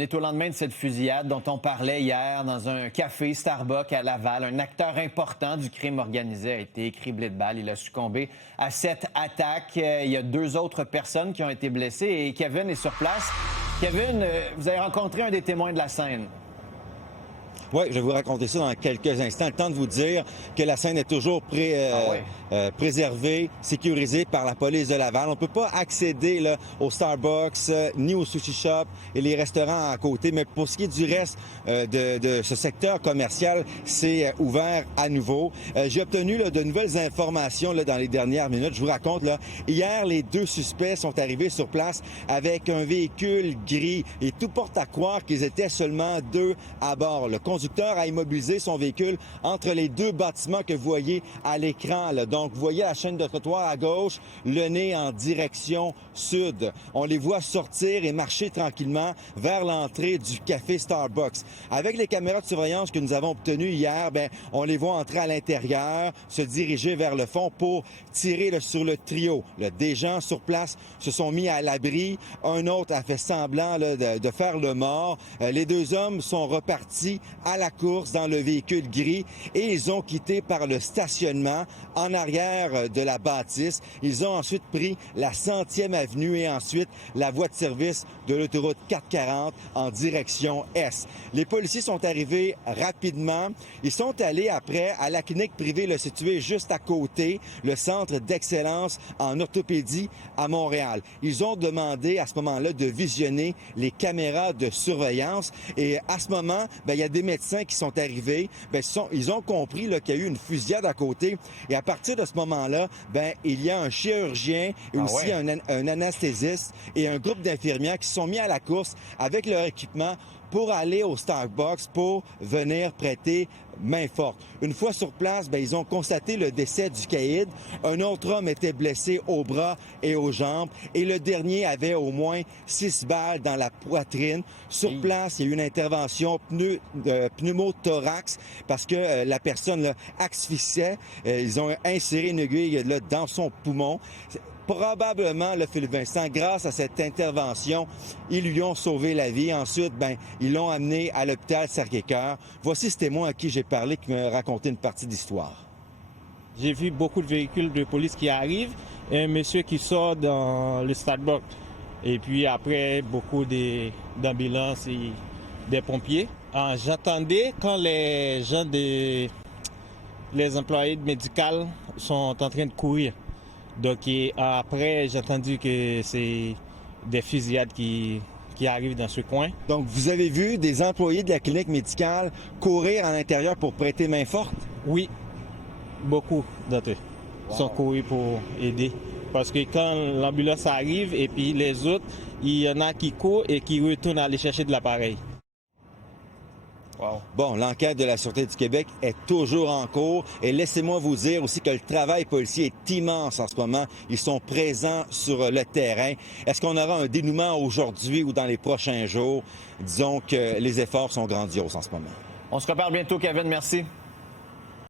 est au lendemain de cette fusillade dont on parlait hier dans un café Starbucks à Laval. Un acteur important du crime organisé a été criblé de balles. Il a succombé à cette attaque. Il y a 2 autres personnes qui ont été blessées et Kevin est sur place. Kevin, vous avez rencontré un des témoins de la scène. Oui, je vais vous raconter ça dans quelques instants. Le temps de vous dire que la scène est toujours préservée, sécurisée par la police de Laval. On ne peut pas accéder là, au Starbucks ni au sushi shop et les restaurants à côté. Mais pour ce qui est du reste de ce secteur commercial, c'est ouvert à nouveau. J'ai obtenu là, de nouvelles informations là, dans les dernières minutes. Je vous raconte, là, hier, les 2 suspects sont arrivés sur place avec un véhicule gris et tout porte à croire qu'ils étaient seulement 2 à bord. Le conducteur a immobilisé son véhicule entre les 2 bâtiments que vous voyez à l'écran. Donc, vous voyez la chaîne de trottoir à gauche, le nez en direction sud. On les voit sortir et marcher tranquillement vers l'entrée du café Starbucks. Avec les caméras de surveillance que nous avons obtenues hier, on les voit entrer à l'intérieur, se diriger vers le fond pour tirer sur le trio. Des gens sur place se sont mis à l'abri. Un autre a fait semblant de faire le mort. Les 2 hommes sont repartis à la course dans le véhicule gris et ils ont quitté par le stationnement en arrière de la bâtisse. Ils ont ensuite pris la 100e avenue et ensuite la voie de service de l'autoroute 440 en direction est. Les policiers sont arrivés rapidement. Ils sont allés après à la clinique privée située juste à côté, le centre d'excellence en orthopédie à Montréal. Ils ont demandé à ce moment-là de visionner les caméras de surveillance et à ce moment, il y a des médecins qui sont arrivés, ils ont compris qu'il y a eu une fusillade à côté et à partir de ce moment-là, il y a un chirurgien et aussi un anesthésiste et un groupe d'infirmières qui se sont mis à la course avec leur équipement pour aller au Starbucks pour venir prêter main forte. Une fois sur place, ils ont constaté le décès du caïd. Un autre homme était blessé au bras et aux jambes et le dernier avait au moins 6 balles dans la poitrine. Sur place, il y a eu une intervention pneumothorax parce que la personne asphyxiait. Ils ont inséré une aiguille dans son poumon. Probablement, Philippe Vincent, grâce à cette intervention, ils lui ont sauvé la vie. Ensuite, ils l'ont amené à l'hôpital Sacré-Cœur. Voici ce témoin à qui j'ai parlé qui m'a raconté une partie de l'histoire. J'ai vu beaucoup de véhicules de police qui arrivent et un monsieur qui sort dans le Starbucks. Et puis après, beaucoup d'ambulances et des pompiers. J'attendais quand les gens les employés médicaux sont en train de courir. Donc après, j'ai entendu que c'est des fusillades qui arrivent dans ce coin. Donc vous avez vu des employés de la clinique médicale courir à l'intérieur pour prêter main forte? Oui, beaucoup d'entre eux sont courus pour aider. Parce que quand l'ambulance arrive et puis les autres, il y en a qui courent et qui retournent aller chercher de l'appareil. Wow. Bon, l'enquête de la Sûreté du Québec est toujours en cours et laissez-moi vous dire aussi que le travail policier est immense en ce moment. Ils sont présents sur le terrain. Est-ce qu'on aura un dénouement aujourd'hui ou dans les prochains jours? Disons que les efforts sont grandioses en ce moment. On se reparle bientôt, Kevin. Merci.